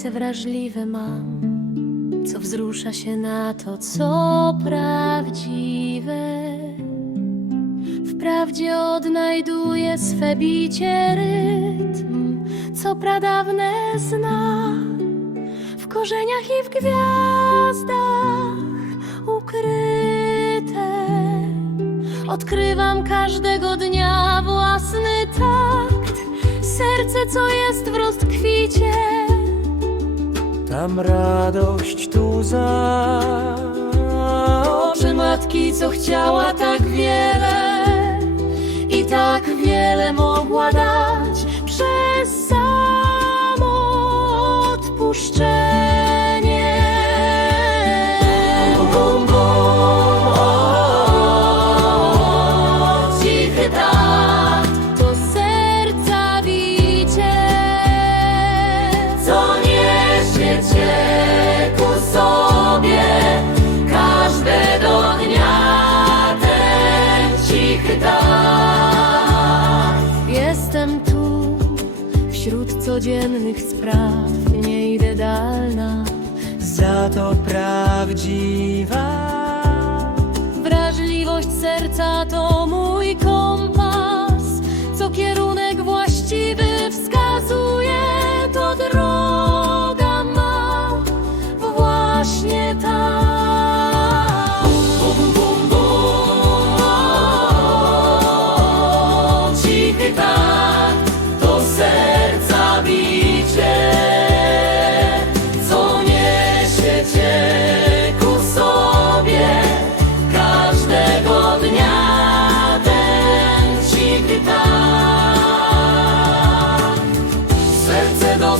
serce wrażliwe mam, co wzrusza się na to, co prawdziwe. Wprawdzie odnajduje swe bicie rytm, co pradawne zna. W korzeniach i w gwiazdach ukryte Odkrywam każdego dnia własny takt Serce, co jest w rozkwicie Tam radość, tu za Oczy matki, co chciała tak wiele I tak wiele mogła dać Jestem tu wśród codziennych spraw Nie idę dalna za to prawdziwa.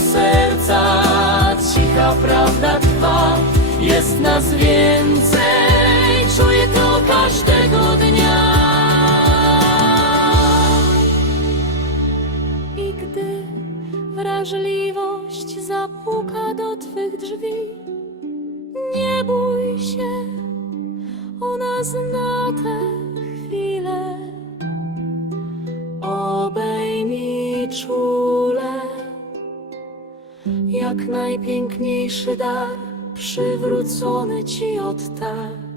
Serca, cicha prawda trwa, jest nas więcej, czuję to każdego dnia. I gdy wrażliwość zapuka do twych drzwi, nie bój się, ona zna tę chwilę. Obejmij czule, jak najpiękniejszy dar przywrócony ci od tak.